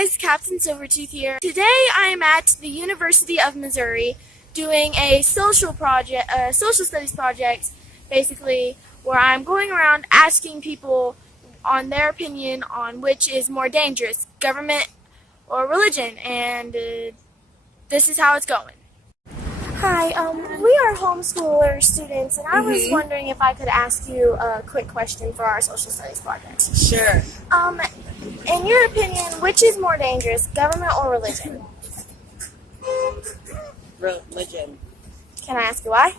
guys, Captain Silvertooth here. Today I am at the University of Missouri doing a social studies project, basically, where I'm going around asking people on their opinion on which is more dangerous, government or religion, and this is how it's going. Hi, we are homeschooler students, and I was wondering if I could ask you a quick question for our social studies project. Sure. In your opinion, which is more dangerous, government or religion? Religion. Can I ask you why?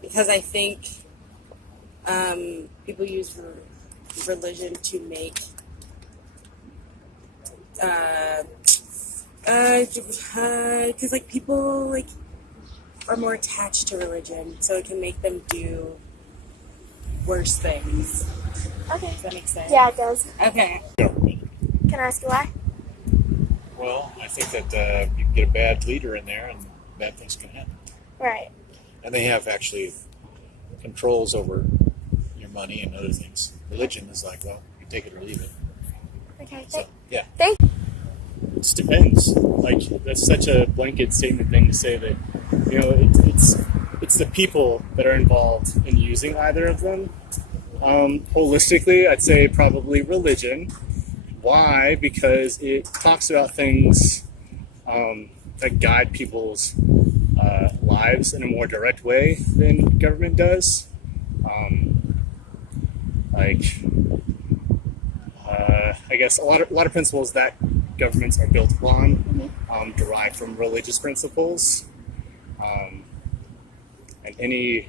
Because I think people use religion to make because like people like are more attached to religion, so it can make them do worse things. Okay. Does that make sense? Yeah, it does. Okay. Government. Can I ask you why? Well, I think that you can get a bad leader in there and bad things can happen. Right. And they have actually controls over your money and other things. Religion is like, well, you take it or leave it. Okay. So, yeah. Thank It depends. Like, that's such a blanket statement thing to say that, you know, it's the people that are involved in using either of them. Holistically, I'd say probably religion. Why? Because it talks about things that guide people's lives in a more direct way than government does. I guess a lot of principles that governments are built upon derive from religious principles, and any,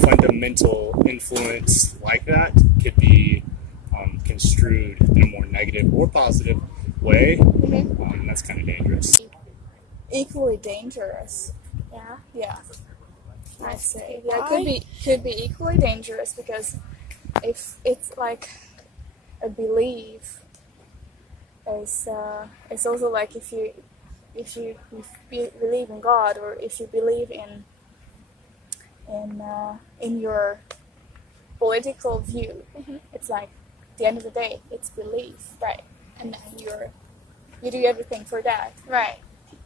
fundamental influence like that could be construed in a more negative or positive way. That's kind of dangerous. Equally dangerous. Yeah. Yeah, I'd say. Why? Yeah, could be equally dangerous because if it's like a belief, it's also like if you believe in God, or if you believe in your political view, it's like at the end of the day it's belief, Right. and then you do everything for that, Right.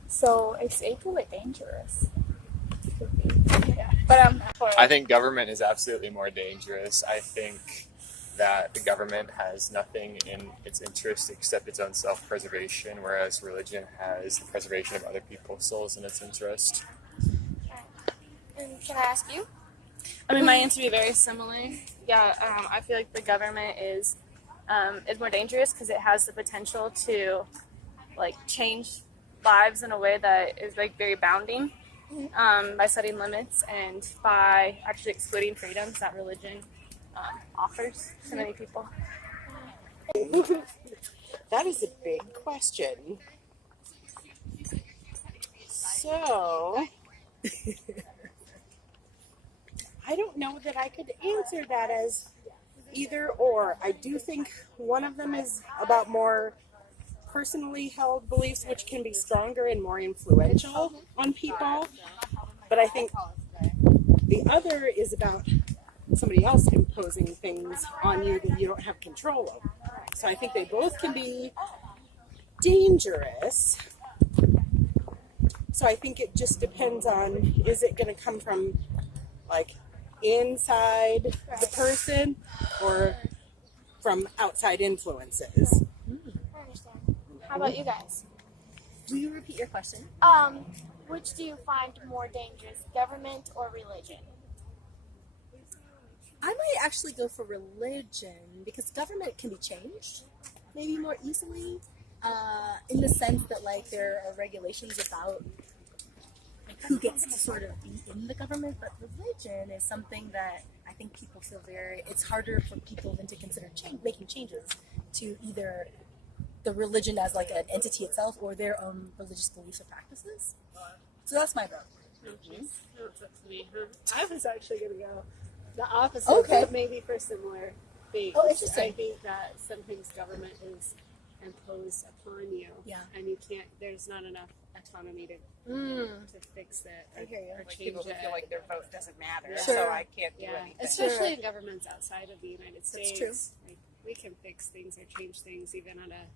so it's equally dangerous. Could be. Yeah, but I think government is absolutely more dangerous. I think that the government has nothing in its interest except its own self-preservation, whereas religion has the preservation of other people's souls in its interest. And can I ask you? I mean, my answer would be very similar. Yeah, I feel like the government is more dangerous because it has the potential to like change lives in a way that is like very bounding by setting limits and by actually excluding freedoms that religion offers to many people. That is a big question. So, I don't know that I could answer that as either or. I do think one of them is about more personally held beliefs, which can be stronger and more influential on people. But I think the other is about somebody else imposing things on you that you don't have control over. So I think they both can be dangerous. So I think it just depends on, is it going to come from like inside the person or from outside influences? I understand. How about you guys? Will you repeat your question? Which do you find more dangerous, government or religion? I might actually go for religion because government can be changed maybe more easily in the sense that like there are regulations about like who gets to sort of be in the government, but religion is something that I think people feel it's harder for people than to consider making changes to either the religion as like an entity itself or their own religious beliefs or practices. So that's my vote. I was actually going to go the opposite, Okay. but maybe for similar things. Oh, interesting. I think that sometimes government is imposed upon you, and you can't. There's not enough autonomy to fix it or, or change People who it. feel like their vote doesn't matter, Sure. so I can't do anything. Especially in governments outside of the United States. true. we can fix things or change things even on a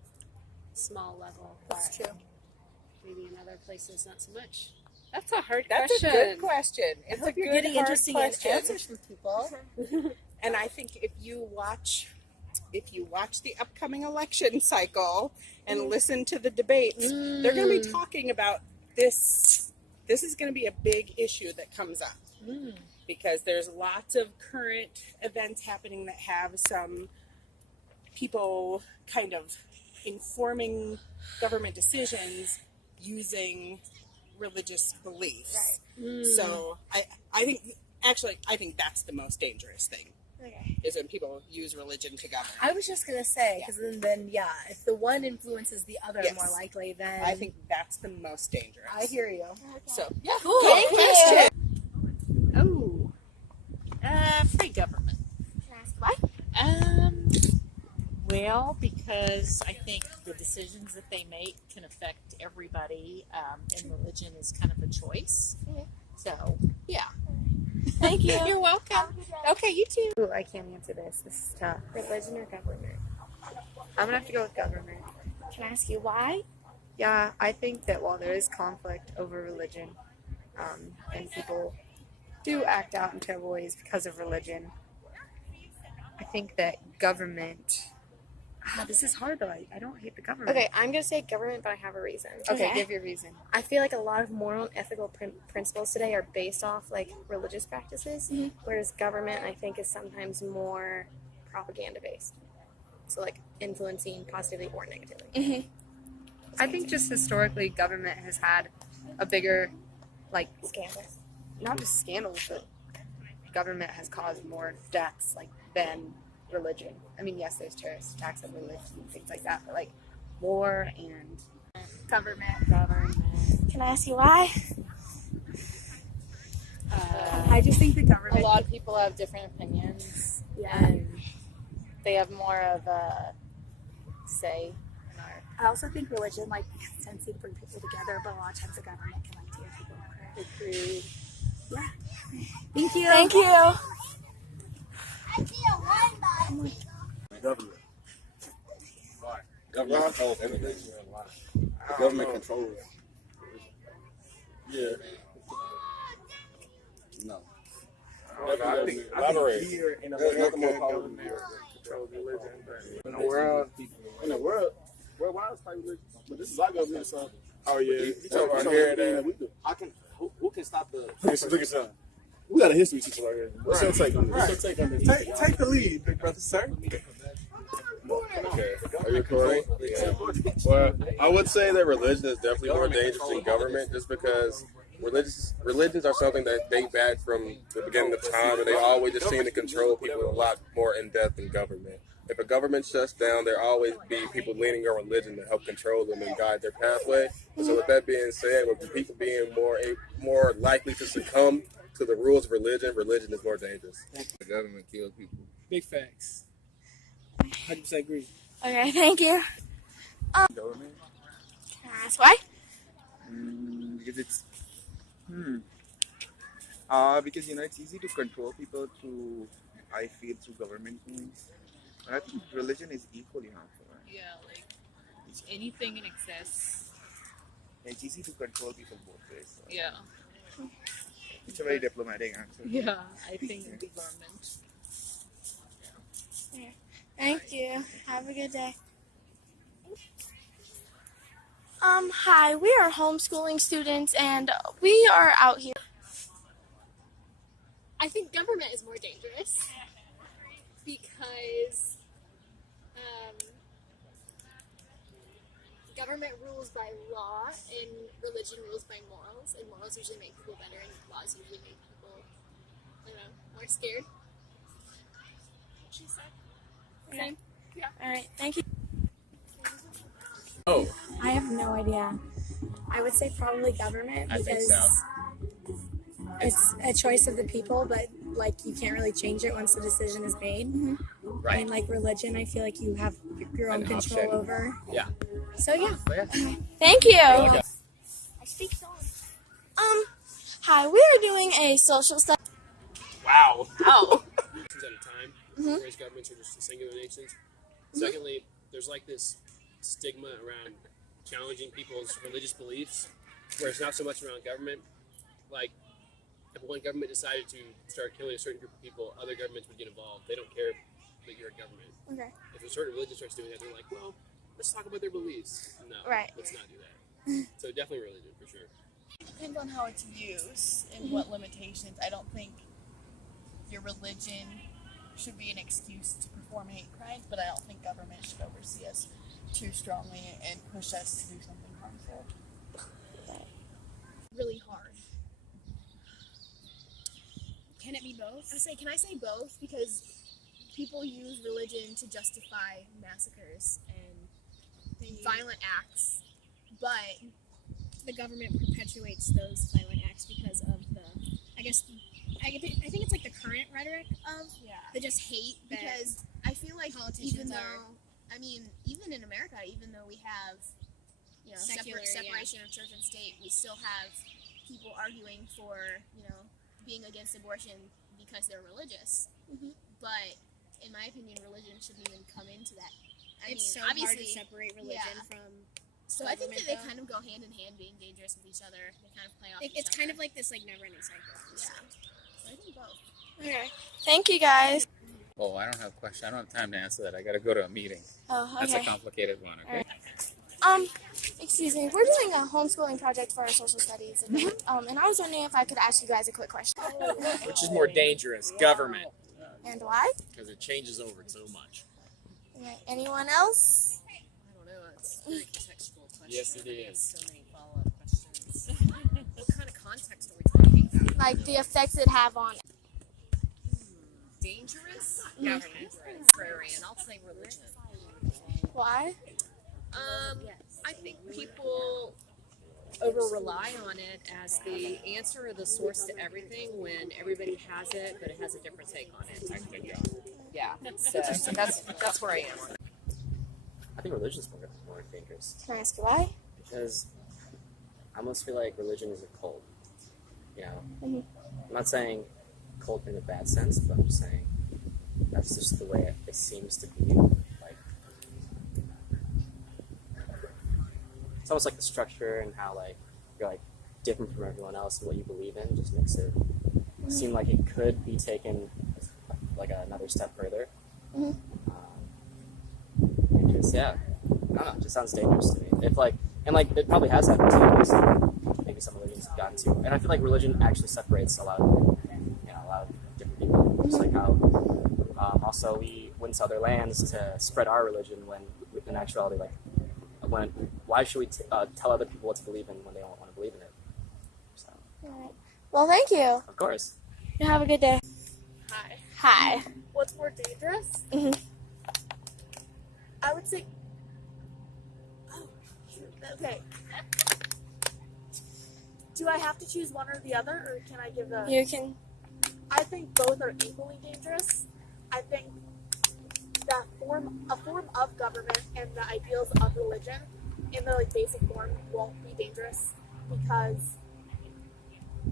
small level. That's true. Maybe in other places not so much. That's a hard That's question. a good question. It's a You're good, getting hard interesting question. answers from people. And I think if you watch the upcoming election cycle and listen to the debates, they're going to be talking about this. This is going to be a big issue that comes up because there's lots of current events happening that have some people kind of informing government decisions using religious beliefs. So I think that's the most dangerous thing. Okay. Is when people use religion to govern. I was just gonna say, because then if the one influences the other Yes. more likely, then I think that's the most dangerous. I hear you. So yeah, Cool. good question. Oh, free government. Can I ask why? Well, because I think the decisions that they make can affect everybody, and religion is kind of a choice. So, yeah. Thank you. You're welcome. Okay, you too. Ooh, I can't answer this. This is tough. Religion or government? I'm gonna have to go with government. Can I ask you why? Yeah, I think that while there is conflict over religion, and people do act out in terrible ways because of religion, I think that government. This is hard though. I don't hate the government. Okay, I'm going to say government, but I have a reason. Okay, give your reason. I feel like a lot of moral and ethical principles today are based off like religious practices, whereas government, I think, is sometimes more propaganda based. So like influencing positively or negatively. I think just historically, government has had a bigger, like, Scandals. not just scandals, but government has caused more deaths, like, than religion. I mean, yes, there's terrorist attacks of religion and things like that, but like war and government. Can I ask you why? I just think the A government. lot of people have different opinions, and they have more of a say in our. I also think religion like tends to bring people together, but a lot of times the government can like tear people apart. Agreed. Thank you. Thank you. Government. Why? Government controls everything. The government controls. Yeah. No. Elaborate. Here in America, government controls religion. In the world, worldwide is probably religion. But this is our government, so. Oh yeah. Who can stop the? Look at something. We got a history teacher right here. What's your take on this? What's your take on this? Take the lead, big brother, sir. Okay. Are you recording? Yeah. Well, I would say that religion is definitely more dangerous than government just because religions are something that date back from the beginning of time and they always just seem to control people a lot more in depth than government. If a government shuts down, there always be people leaning on religion to help control them and guide their pathway. So with that being said, with people being more likely to succumb to the rules of religion is more dangerous. The government kills people. Big facts. 100% agree. Okay, thank you. Government? Can I ask why? Because it's because it's easy to control people through, I feel, through government means. But I think religion is equally harmful. Right? Yeah, like anything in excess. It's easy to control people both ways. So. Yeah. It's a very diplomatic answer. Yeah, I think the government. Thank you. Have a good day. Hi, we are homeschooling students and we are out here. I think government is more dangerous because government rules by law and religion rules by morals, and morals usually make people better and laws usually make people, I don't know, more scared. She said. Same. Yeah. Alright, thank you. Oh. I have no idea. I would say probably government I think because so. it's a choice of the people, but like you can't really change it once the decision is made. Right. And like religion, I feel like you have your own An control option. over. Yeah. So yeah. Thank you. Okay. I speak song. Hi, we are doing a social study. Wow. Oh. At a time, Mhm. whereas governments are just singular nations. Secondly, there's like this stigma around challenging people's religious beliefs, where it's not so much around government. Like, if one government decided to start killing a certain group of people, other governments would get involved. They don't care that you're a government. Okay. If a certain religion starts doing that, they're like, well, let's talk about their beliefs. No, Right. let's not do that. So definitely religion, for sure. Depends on how it's used and what limitations. I don't think your religion should be an excuse to perform hate crimes, but I don't think government should oversee us too strongly and push us to do something harmful. Really hard. Can it be both? Can I say both? Because people use religion to justify massacres and violent acts, but the government perpetuates those violent acts because of I think it's like the current rhetoric of the just hate that Because I feel like politicians even in America, even though we have Secular, separation of church and state, we still have people arguing for being against abortion because they're religious. But in my opinion, religion shouldn't even come into that. It's so obviously, hard to separate religion from. So I think that they government, kind of go hand in hand, being dangerous with each other. They kind of play off. It's kind of like this never-ending cycle. Yeah. So I think both. Okay. Thank you, guys. Oh, I don't have a question. I don't have time to answer that. I got to go to a meeting. Oh, okay. That's a complicated one, okay? Excuse me. We're doing a homeschooling project for our social studies, and I was wondering if I could ask you guys a quick question. Which is more dangerous, government? And why? Because it changes over so much. Okay. Anyone else? I don't know. It's a very contextual question. Yes, it is. So many follow-up questions. What kind of context are we talking about? Like the effects it have on. Dangerous? Government. Contrarian. I'll say religion. Why? I think people over-rely on it as the answer or the source to everything when everybody has it, but it has a different take on it. Yeah, so that's where I am. I think religion's more dangerous. Can I ask you why? Because I almost feel like religion is a cult. Mm-hmm. I'm not saying cult in a bad sense, but I'm just saying that's just the way it seems to be. Like, it's almost like the structure and how you're different from everyone else and what you believe in just makes it seem like it could be taken another step further. Dangerous, yeah. I don't know. It just sounds dangerous to me. It probably has happened too. Maybe some religions have gotten to, and I feel like religion actually separates a lot of different people. Just like how also we went to other lands to spread our religion when, in actuality, why should we tell other people what to believe in when they don't want to believe in it? So. All right. Well, thank you. Of course. You have a good day. Hi. Hi. What's more dangerous? I would say. Oh, okay. Do I have to choose one or the other, or can I give a? You can. I think both are equally dangerous. I think that a form of government and the ideals of religion in their basic form won't be dangerous because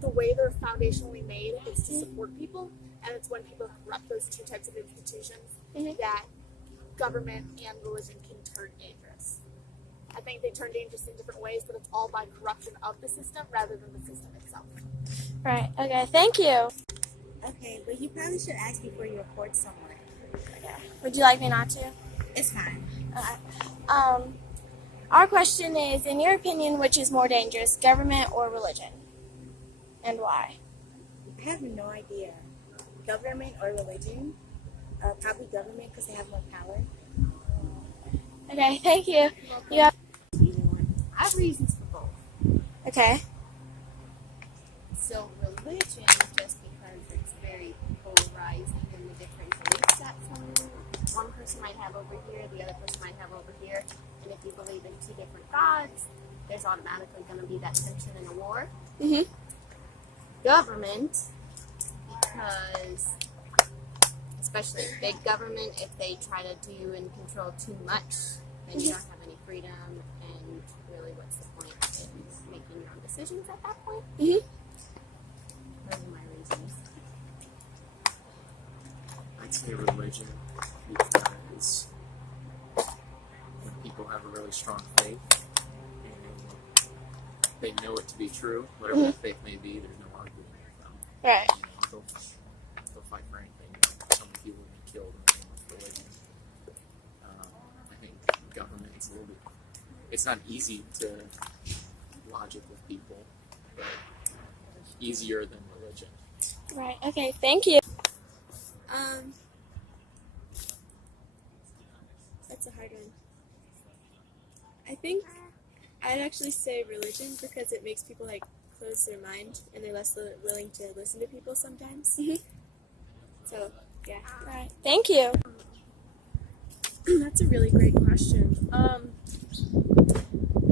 the way they're foundationally made is to support people, and it's when people corrupt those two types of institutions that government and religion can turn dangerous. I think they turn dangerous in different ways, but it's all by corruption of the system rather than the system itself. Right. Okay. Thank you. Okay, but you probably should ask before you report someone. Okay. Would you like me not to? It's fine. Okay. Our question is, in your opinion, which is more dangerous, government or religion? And why? I have no idea. Government or religion? Probably government because they have more power. Okay, thank you. You have... I have reasons for both. Okay. So religion, just because it's very polarizing in the different beliefs that one person might have over here, the other person might have over here, and if you believe in two different gods, there's automatically going to be that tension in a war. Government, because especially big government, if they try to do and control too much, then you don't have any freedom, and really what's the point in making your own decisions at that point? Those are my reasons. I'd say religion because have a really strong faith, and they know it to be true, whatever that faith may be. There's no arguing with them. Right. They'll fight for anything. So many people have been killed in the name of religion. I think government is a little bit. It's not easy to logic with people, but easier than religion. Right. Okay. Thank you. That's a hard one. I think I'd actually say religion because it makes people like close their mind and they're less willing to listen to people sometimes. So yeah. Right. Thank you. That's a really great question.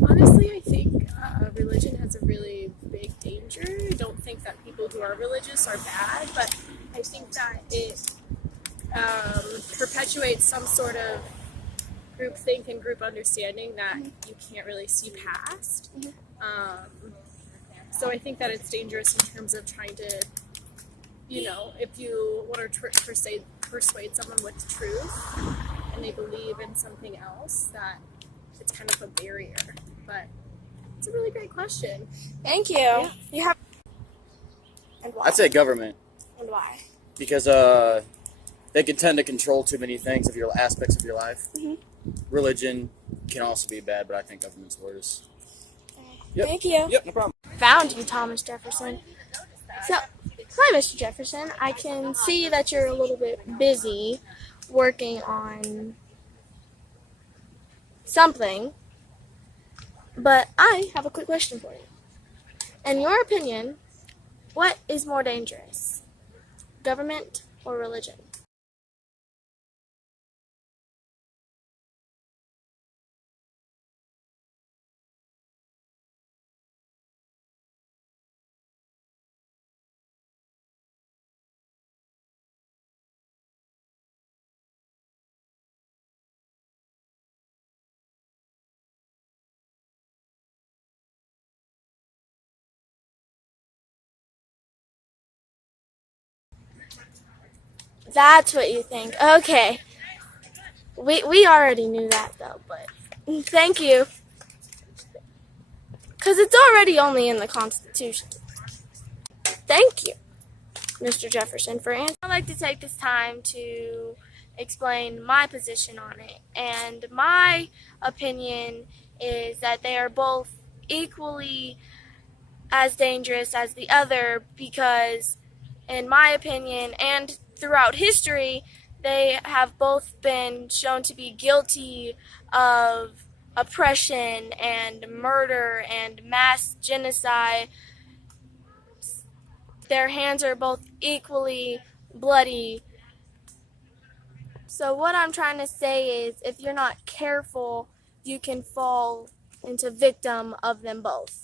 Honestly, I think religion has a really big danger. I don't think that people who are religious are bad, but I think that it perpetuates some sort of groupthink and group understanding that you can't really see past. So I think that it's dangerous in terms of trying to, if you want to persuade someone with truth and they believe in something else, that it's kind of a barrier. But it's a really great question. Thank you. Yeah. You have. And why? I'd say government. And why? Because they can tend to control too many things of your aspects of your life. Religion can also be bad, but I think government's worse. Yep. Thank you. Yep, no problem. Found you, Thomas Jefferson. So, hi, Mr. Jefferson. I can see that you're a little bit busy working on something, but I have a quick question for you. In your opinion, what is more dangerous, government or religion? That's what you think. Okay. We already knew that though, but thank you. Because it's already only in the Constitution. Thank you, Mr. Jefferson, for answering. I'd like to take this time to explain my position on it. And my opinion is that they are both equally as dangerous as the other because, in my opinion, and throughout history, they have both been shown to be guilty of oppression and murder and mass genocide. Their hands are both equally bloody. So what I'm trying to say is, if you're not careful, you can fall into victim of them both.